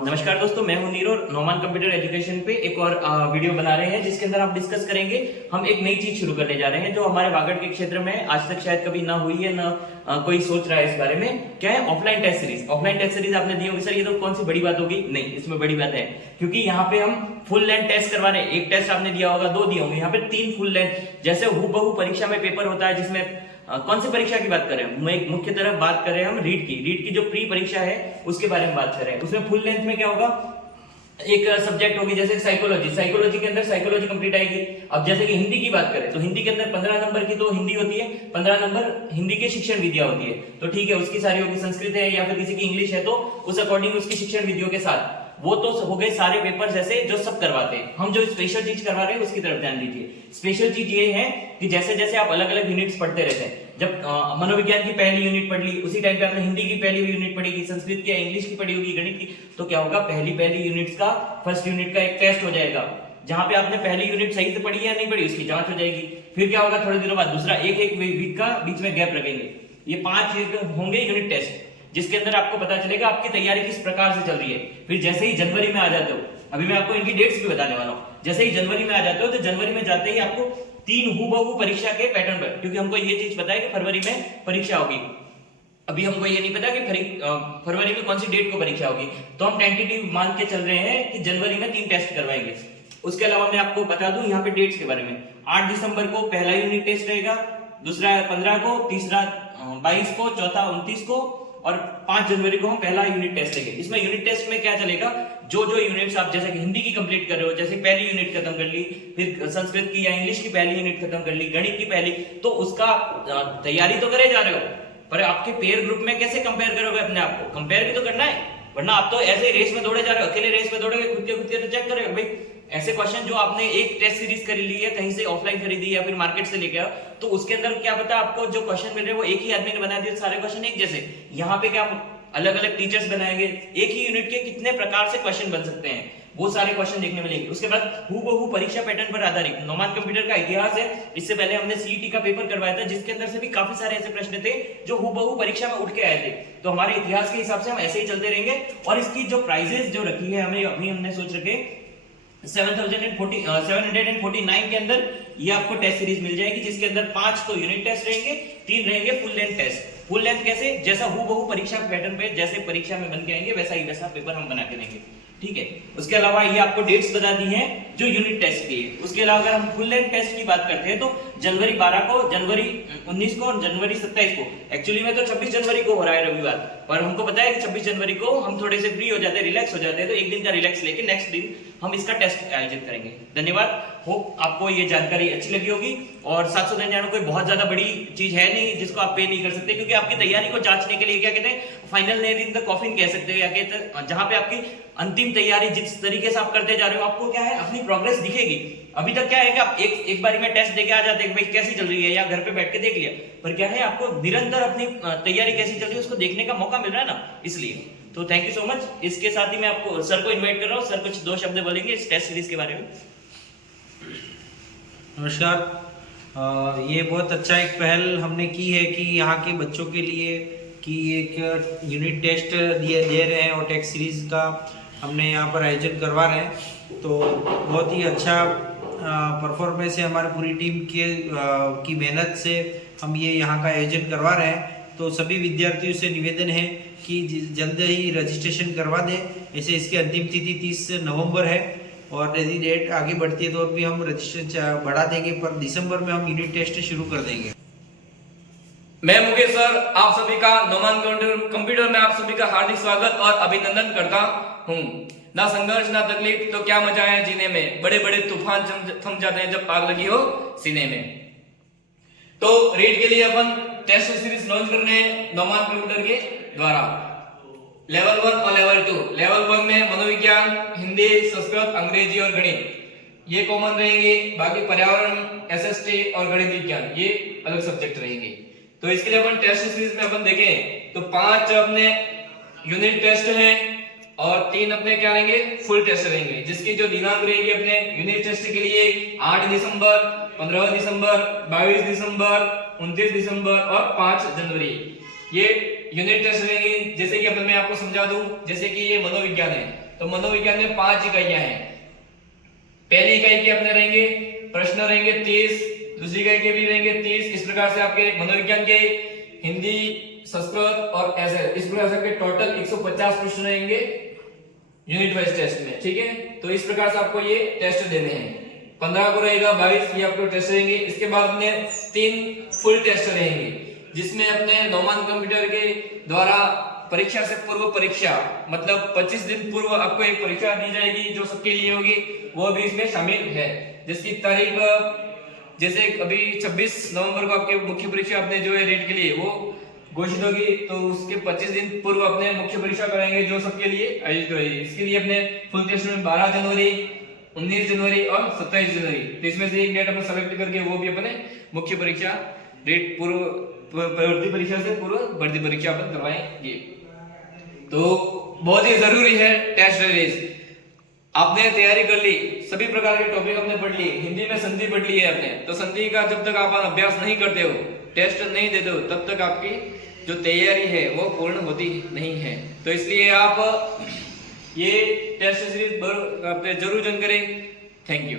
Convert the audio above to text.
नमस्कार दोस्तों, मैं हूं नीरो। नोमान कंप्यूटर एजुकेशन पे एक और वीडियो बना रहे हैं जिसके अंदर हम डिस्कस करेंगे। हम एक नई चीज शुरू करने जा रहे हैं जो हमारे वागड़ के क्षेत्र में आज तक शायद कभी ना हुई है, ना कोई सोच रहा है इस बारे में। क्या है? Offline test series. Offline test series आपने दी होगी, सर ये तो कौन सी बड़ी बात होगी? नहीं, इसमें बड़ी बात है क्योंकि यहाँ पे हम फुल लेंथ टेस्ट करवा रहे हैं। एक टेस्ट आपने दिया होगा, दो दिए होंगे, यहाँ पे 3 फुल लेंथ। जैसे हूबहू परीक्षा में पेपर होता है जिसमें कौन सी परीक्षा की बात कर रहे हैं? मुख्य तरह बात कर रहे हैं हम रीट की जो प्री परीक्षा है उसके बारे में बात कर रहे हैं। उसमें फुल लेंथ में क्या होगा, एक सब्जेक्ट होगी जैसे साइकोलॉजी के अंदर साइकोलॉजी कंप्लीट आएगी। अब जैसे कि हिंदी की बात करें तो हिंदी के अंदर 15 नंबर की तो हिंदी होती है, 15 नंबर हिंदी की शिक्षण विद्या होती है, तो ठीक है उसकी सारी होगी। संस्कृत है या फिर किसी की इंग्लिश है तो उस अकॉर्डिंग उसकी शिक्षण विधियों के साथ वो तो हो गए सारे पेपर जैसे जो सब करवाते हैं। हम जो स्पेशल चीज करवा रहे हैं उसकी तरफ ध्यान दीजिए। स्पेशल चीज ये है कि जैसे जैसे आप अलग अलग यूनिट्स पढ़ते रहते हैं, जब मनोविज्ञान की पहली यूनिट पढ़ ली उसी टाइम पे आपने हिंदी की पहली यूनिट पढ़ी, संस्कृत की या इंग्लिश की पढ़ी होगी, गणित की, तो क्या होगा, पहली यूनिट्स का फर्स्ट यूनिट का एक टेस्ट हो जाएगा जहां पे आपने पहली यूनिट सही से पढ़ी या नहीं पढ़ी उसकी जांच हो जाएगी। फिर क्या होगा, थोड़े दिनों बाद दूसरा एक वीक का बीच में गैप रखेंगे। ये 5 होंगे यूनिट टेस्ट जिसके अंदर आपको पता चलेगा आपकी तैयारी किस प्रकार से चल रही है। फिर जैसे ही जनवरी में आ जाते हो, अभी मैं आपको इनकी डेट्स भी बताने वाला हूं, जैसे ही जनवरी में आ जाते हो तो जनवरी में जाते ही आपको 3 हूबहू परीक्षा के पैटर्न पर, क्योंकि हमको ये चीज पता है कि फरवरी में परीक्षा होगी, अभी हमको ये नहीं पता कि फरवरी में कौन सी डेट को परीक्षा होगी, तो हम टेंटेटिव मान के चल रहे हैं कि जनवरी में 3 टेस्ट करवाएंगे। उसके अलावा मैं आपको बता दूं यहाँ पे डेट्स के बारे में। 8 दिसंबर को पहला यूनिट टेस्ट रहेगा, दूसरा 15 को, तीसरा 22 को, चौथा 29 को और 5 जनवरी को हम पहला यूनिट टेस्ट लेंगे। इसमें यूनिट टेस्ट में क्या चलेगा, जो यूनिट्स आप जैसे कि हिंदी की कंप्लीट कर रहे हो, जैसे पहली यूनिट खत्म कर ली, फिर संस्कृत की या इंग्लिश की पहली यूनिट खत्म कर ली, गणित की पहली, तो उसका तैयारी तो करे जा रहे हो, पर आपके पेयर ग्रुप में कैसे कंपेयर करोगे अपने आप को? कंपेयर भी तो करना है, वरना आप तो ऐसे ही रेस में दौड़े जा रहे हो, अकेले रेस में दौड़ोगे, खुद के तो चेक करोगे भाई। ऐसे क्वेश्चन जो आपने एक टेस्ट सीरीज कर ली है, कहीं से ऑफलाइन खरीदी या फिर मार्केट से लेके आओ, तो उसके अंदर क्या पता आपको जो क्वेश्चन मिल रहे हैं वो एक ही आदमी ने बना दिया, सारे क्वेश्चन एक जैसे। यहाँ पे क्या अलग अलग टीचर्स बनाएंगे, एक ही यूनिट के कितने प्रकार से क्वेश्चन बन सकते हैं वो सारे क्वेश्चन देखने मिलेंगे। उसके बाद हूबहू परीक्षा पैटर्न पर आधारित नोमान कंप्यूटर का इतिहास है। इससे पहले हमने सीईटी का पेपर करवाया था जिसके अंदर से भी काफी सारे ऐसे प्रश्न थे जो हूबहू परीक्षा में उठ के आए थे, तो हमारे इतिहास के हिसाब से हम ऐसे ही चलते रहेंगे। और इसकी जो प्राइजेस जो रखी है हमें, अभी हमने सोच रखे 749 के अंदर ये आपको टेस्ट सीरीज मिल जाएगी जिसके अंदर 5 तो यूनिट टेस्ट रहेंगे, 3 रहेंगे full length test. Full length कैसे, जैसा हूबहू परीक्षा पैटर्न पे जैसे परीक्षा में बन के आएंगे वैसा पेपर हम बना के देंगे, ठीक है। उसके अलावा ये आपको डेट्स बता दी हैं जो यूनिट टेस्ट की है। उसके अलावा अगर हम फुल लेंथ टेस्ट की बात करते हैं तो जनवरी 12 को, जनवरी 19 को और जनवरी 27 को, एक्चुअली में तो 26 जनवरी को हो रहा है रविवार, पर हमको पता है कि 26 जनवरी को हम थोड़े से फ्री हो जाते हैं, रिलैक्स हो जाते हैं, तो एक दिन का रिलैक्स लेके नेक्स्ट दिन हम इसका टेस्ट आयोजित करेंगे। धन्यवाद, होप आपको ये जानकारी अच्छी लगी होगी। और 799 कोई बहुत ज्यादा बड़ी चीज है नहीं जिसको आप पे नहीं कर सकते, क्योंकि आपकी तैयारी को जांचने के लिए क्या कहते हैं, final nail in the coffin कह सकते हैं, या कहते हैं जहां पे आपकी अंतिम तैयारी जिस तरीके से आप करते जा रहे हो आपको क्या है, अपनी प्रोग्रेस दिखेगी। अभी तक क्या है कि आप एक बारी में टेस्ट देके आ जाते हैं भाई कैसी चल रही है, या घर पे बैठ के देख लिया, पर क्या है आपको निरंतर अपनी तैयारी कैसी चल रही है उसको देखने का मौका मिल रहा है ना, इसलिए। तो थैंक यू सो मच। इसके साथ ही मैं आपको सर को इनवाइट कर रहा हूँ, सर कुछ 2 शब्द बोलेंगे इस टेस्ट सीरीज के बारे में। नमस्कार। ये बहुत अच्छा एक पहल हमने की है कि यहाँ के बच्चों के लिए कि एक यूनिट टेस्ट दे रहे हैं और टेस्ट सीरीज का हमने यहाँ पर आयोजन करवा रहे हैं, तो बहुत ही अच्छा परफॉर्मेंस है हमारी पूरी टीम की मेहनत से हम ये यहाँ का आयोजन करवा रहे हैं। तो सभी विद्यार्थियों से निवेदन है कि जल्द ही रजिस्ट्रेशन करवा दें। ऐसे इसकी अंतिम तिथि 30 नवंबर है और यदि डेट आगे बढ़ती है तो और भी हम रजिस्ट्रेशन बढ़ा देंगे, पर दिसंबर में हम यूनिट टेस्ट शुरू कर देंगे। मैं मुकेश सर आप सभी का नोमान कंप्यूटर में आप सभी का हार्दिक स्वागत और अभिनंदन करता हूँ। ना संघर्ष ना तकलीफ तो क्या मजा है जीने में, बड़े बड़े तूफान थम जाते हैं जब आग लगी हो सीने में। तो रीड के लिए अपन टेस्ट सीरीज लॉन्च कर रहे हैं नोमान कंप्यूटर के द्वारा। लेवल 1 और लेवल 2। लेवल 1 में मनोविज्ञान, हिंदी, संस्कृत, अंग्रेजी और गणित ये कॉमन रहेंगे, बाकी पर्यावरण, एसएसटी और गणित विज्ञान ये अलग सब्जेक्ट रहेंगे। तो इसके लिए अपन टेस्ट सीरीज में अपन देखें तो 5 अपने यूनिट टेस्ट हैं और 3 अपने क्या रहेंगे, फुल टेस्ट रहेंगे, जिसकी जो दिनांक रहेगी अपने यूनिट टेस्ट के लिए 8 दिसंबर, 15 दिसंबर, 22 दिसंबर, 29 दिसंबर और 5 जनवरी। ये यूनिट टेस्ट रहेंगे, जैसे कि अब मैं आपको समझा दूं, जैसे कि ये मनोविज्ञान है, तो मनोविज्ञान में 5 इकाइयां हैं। पहली इकाई के अपने रहेंगे प्रश्न रहेंगे 30, दूसरी इकाई के भी रहेंगे 30। इस प्रकार से आपके मनोविज्ञान के हिंदी, संस्कृत और ऐसे इस प्रकार से आपके टोटल 150 प्रश्न रहेंगे यूनिट वाइज टेस्ट में, ठीक है। तो इस प्रकार से आपको ये टेस्ट देने हैं। 15 को रहेगा, 22 ये आपको टेस्ट रहेंगे। इसके बाद अपने 3 फुल टेस्ट रहेंगे, जिसमें अपने नोमान कंप्यूटर के द्वारा परीक्षा से पूर्व परीक्षा, मतलब 25 दिन पूर्व आपको एक परीक्षा दी जाएगी जो सबके लिए होगी, वो भी इसमें शामिल है। जिसकी तारीख जैसे अभी 26 नवंबर को आपके मुख्य परीक्षा अपने जो है रेट के लिए वो घोषित होगी, तो उसके 25 दिन पूर्व अपने मुख्य परीक्षा कराएंगे जो सबके लिए आयोजित कराएंगे। इसके लिए अपने फुल टेस्ट में 12 जनवरी, 19 जनवरी और 27 जनवरी, तो इसमें से एक डेट अपन सेलेक्ट करके वो भी अपने मुख्य परीक्षा रेट पूर्व भर्ती परीक्षा से पूर्व भर्ती परीक्षा अपन करवाएंगे। तो बहुत ही जरूरी है टेस्ट सीरीज। आपने तैयारी कर ली, सभी प्रकार के टॉपिक आपने पढ़ लिए, हिंदी में संधि पढ़ ली है आपने, तो संधि का जब तक आप अभ्यास नहीं करते हो, टेस्ट नहीं देते हो, तब तक आपकी जो तैयारी है वो पूर्ण होती नहीं है। तो इसलिए आप ये टेस्ट सीरीज जरूर ज्वाइन करें। Thank you.